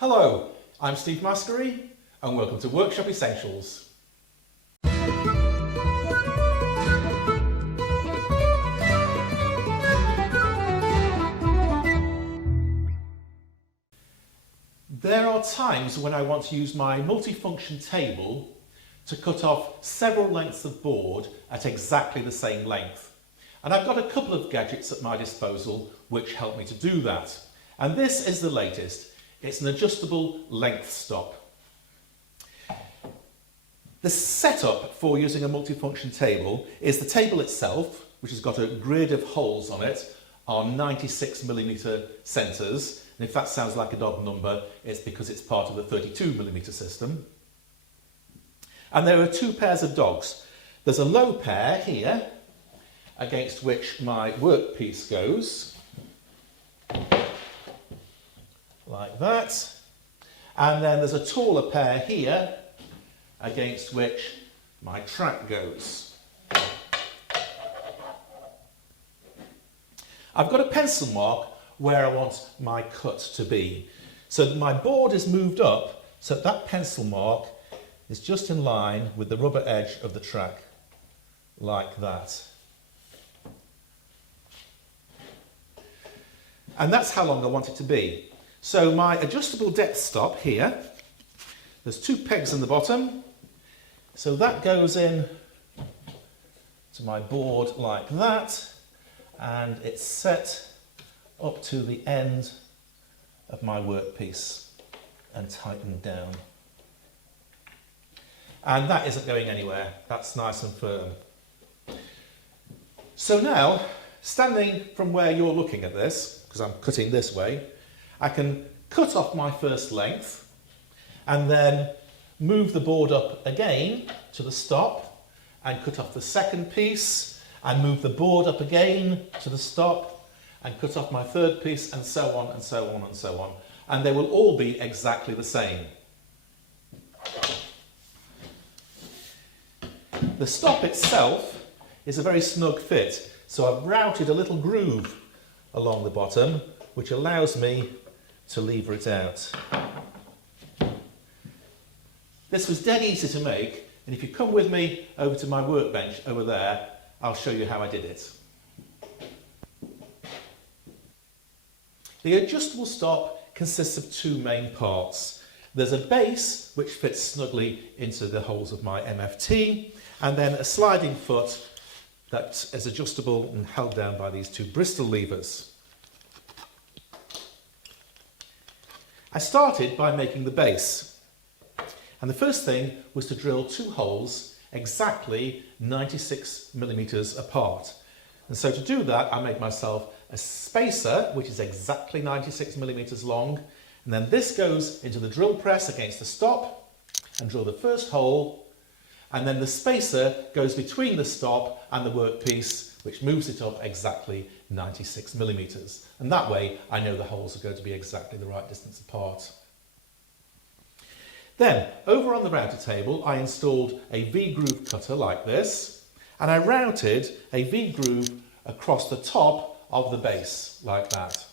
Hello, I'm Steve Maskery and welcome to Workshop Essentials. There are times when I want to use my multifunction table to cut off several lengths of board at exactly the same length. And I've got a couple of gadgets at my disposal which help me to do that. And this is the latest. It's an adjustable length stop. The setup for using a multifunction table is the table itself, which has got a grid of holes on it, are 96mm centres. And if that sounds like an odd number, it's because it's part of the 32mm system. And there are two pairs of dogs. There's a low pair here, against which my workpiece goes, like that. And then there's a taller pair here, against which my track goes. I've got a pencil mark where I want my cut to be. So my board is moved up so that pencil mark is just in line with the rubber edge of the track, like that. And that's how long I want it to be. So my adjustable depth stop here, there's two pegs in the bottom, so that goes in to my board like that, and it's set up to the end of my workpiece and tightened down. And that isn't going anywhere, that's nice and firm. So now, standing from where you're looking at this, because I'm cutting this way, I can cut off my first length and then move the board up again to the stop and cut off the second piece and move the board up again to the stop and cut off my third piece, and so on and so on and so on. And they will all be exactly the same. The stop itself is a very snug fit, so I've routed a little groove along the bottom which allows me to lever it out. This was dead easy to make, and if you come with me over to my workbench over there, I'll show you how I did it. The adjustable stop consists of two main parts. There's a base which fits snugly into the holes of my MFT, and then a sliding foot that is adjustable and held down by these two Bristol levers. I started by making the base, and the first thing was to drill two holes exactly 96mm apart. And so to do that, I made myself a spacer which is exactly 96mm long, and then this goes into the drill press against the stop and drill the first hole, and then the spacer goes between the stop and the workpiece, which moves it up exactly 96mm. And that way I know the holes are going to be exactly the right distance apart. Then, over on the router table, I installed a V-groove cutter like this, and I routed a V-groove across the top of the base, like that.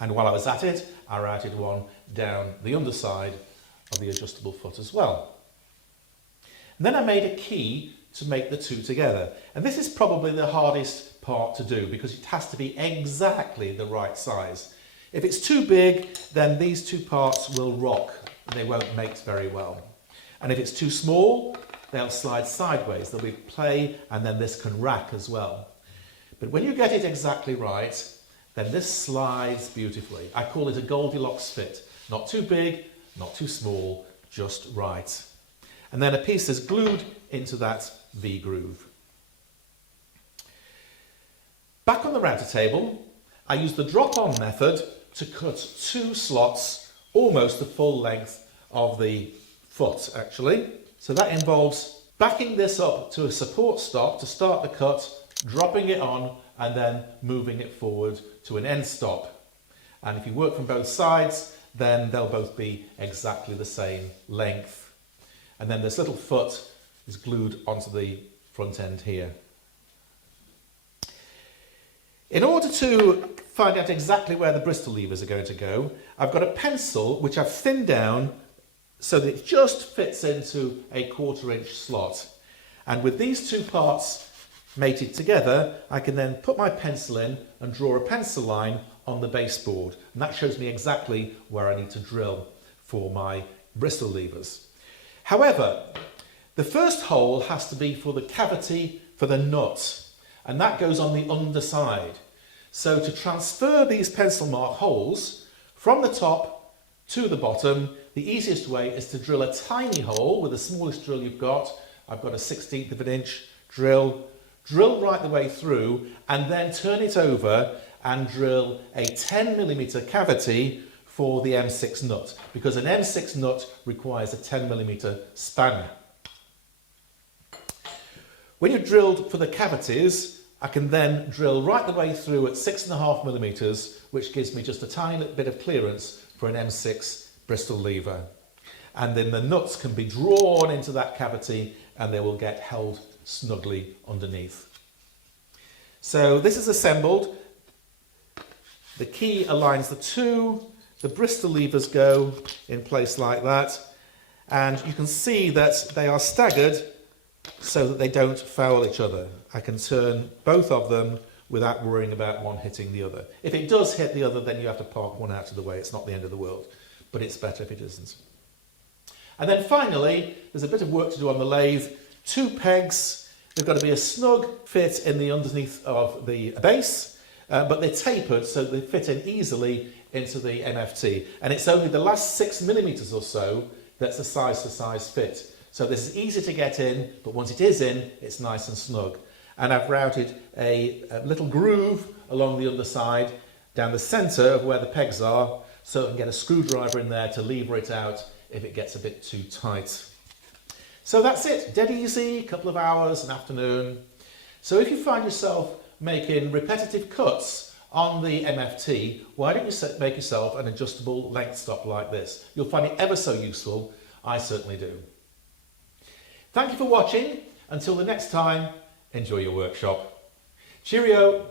And while I was at it, I routed one down the underside of the adjustable foot as well. And then I made a key to make the two together. And this is probably the hardest part to do because it has to be exactly the right size. If it's too big, then these two parts will rock. They won't mate very well. And if it's too small, they'll slide sideways. There'll be play, and then this can rack as well. But when you get it exactly right, then this slides beautifully. I call it a Goldilocks fit. Not too big, not too small, just right. And then a piece is glued into that V-groove. Back on the router table, I use the drop-on method to cut two slots almost the full length of the foot, actually. So that involves backing this up to a support stop to start the cut, dropping it on, and then moving it forward to an end stop. And if you work from both sides, then they'll both be exactly the same length. And then this little foot is glued onto the front end here. In order to find out exactly where the Bristol levers are going to go, I've got a pencil which I've thinned down so that it just fits into a 1/4 inch slot. And with these two parts mated together, I can then put my pencil in and draw a pencil line on the baseboard. And that shows me exactly where I need to drill for my Bristol levers. However, the first hole has to be for the cavity for the nut, and that goes on the underside. So to transfer these pencil mark holes from the top to the bottom, the easiest way is to drill a tiny hole with the smallest drill you've got. I've got a 1/16 of an inch drill right the way through, and then turn it over and drill a 10mm cavity for the M6 nut, because an M6 nut requires a 10mm span. When you've drilled for the cavities, I can then drill right the way through at 6.5mm, which gives me just a tiny little bit of clearance for an M6 Bristol lever. And then the nuts can be drawn into that cavity and they will get held snugly underneath. So this is assembled. The key aligns the two. The Bristol levers go in place like that. And you can see that they are staggered so that they don't foul each other. I can turn both of them without worrying about one hitting the other. If it does hit the other, then you have to park one out of the way. It's not the end of the world, but it's better if it isn't. And then finally, there's a bit of work to do on the lathe. 2 pegs. They've got to be a snug fit in the underneath of the base, but they're tapered so they fit in easily into the MFT. And it's only the last 6mm or so that's a size-to-size fit. So this is easy to get in, but once it is in, it's nice and snug. And I've routed a little groove along the underside down the centre of where the pegs are, so I can get a screwdriver in there to lever it out if it gets a bit too tight. So that's it, dead easy, couple of hours, an afternoon. So if you find yourself making repetitive cuts on the MFT, why don't you make yourself an adjustable length stop like this? You'll find it ever so useful. I certainly do. Thank you for watching. Until the next time, enjoy your workshop. Cheerio!